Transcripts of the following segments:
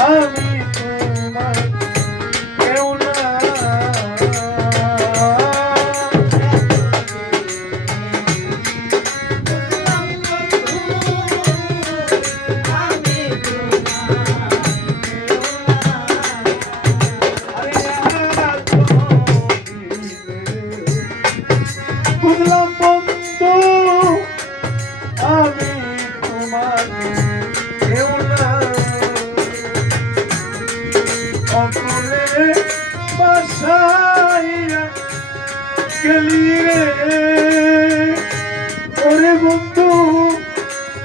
Hari. গেলি রে ওরে বন্ধু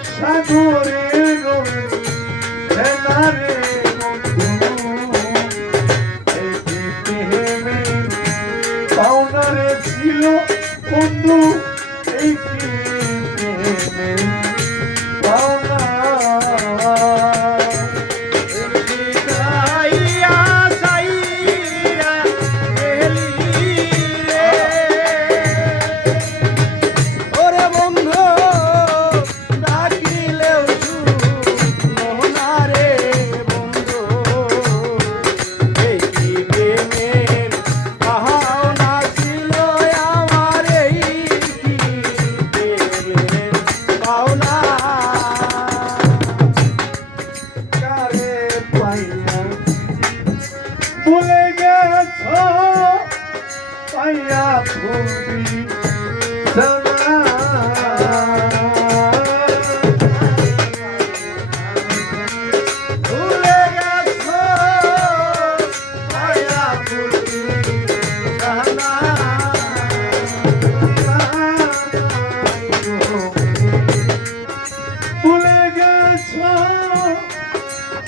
সাগরে পাওনারে ছিল বন্ধু এই পাইয়া ভুলে গেছ পাইয়া ভুলি Nah, nah.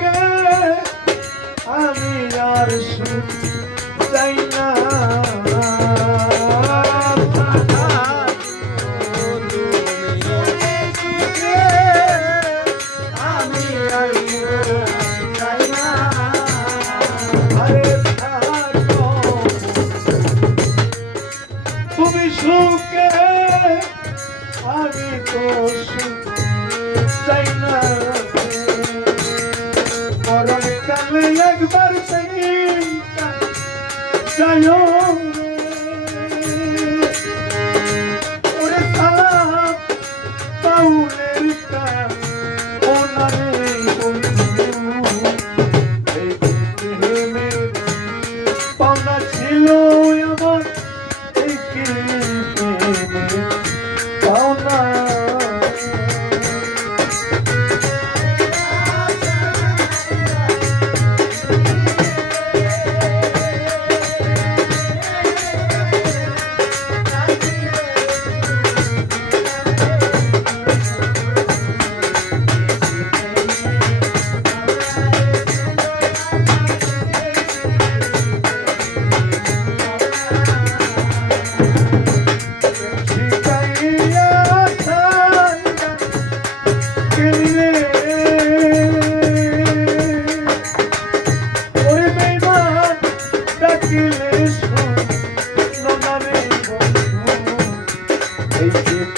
তোমাকে আমি আর সুখ চাই না। Salud.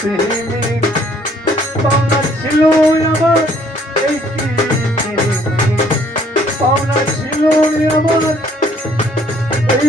প্রেমিক পাওনা ছিল আমার এই প্রেমিক পাওনা ছিল আমার এই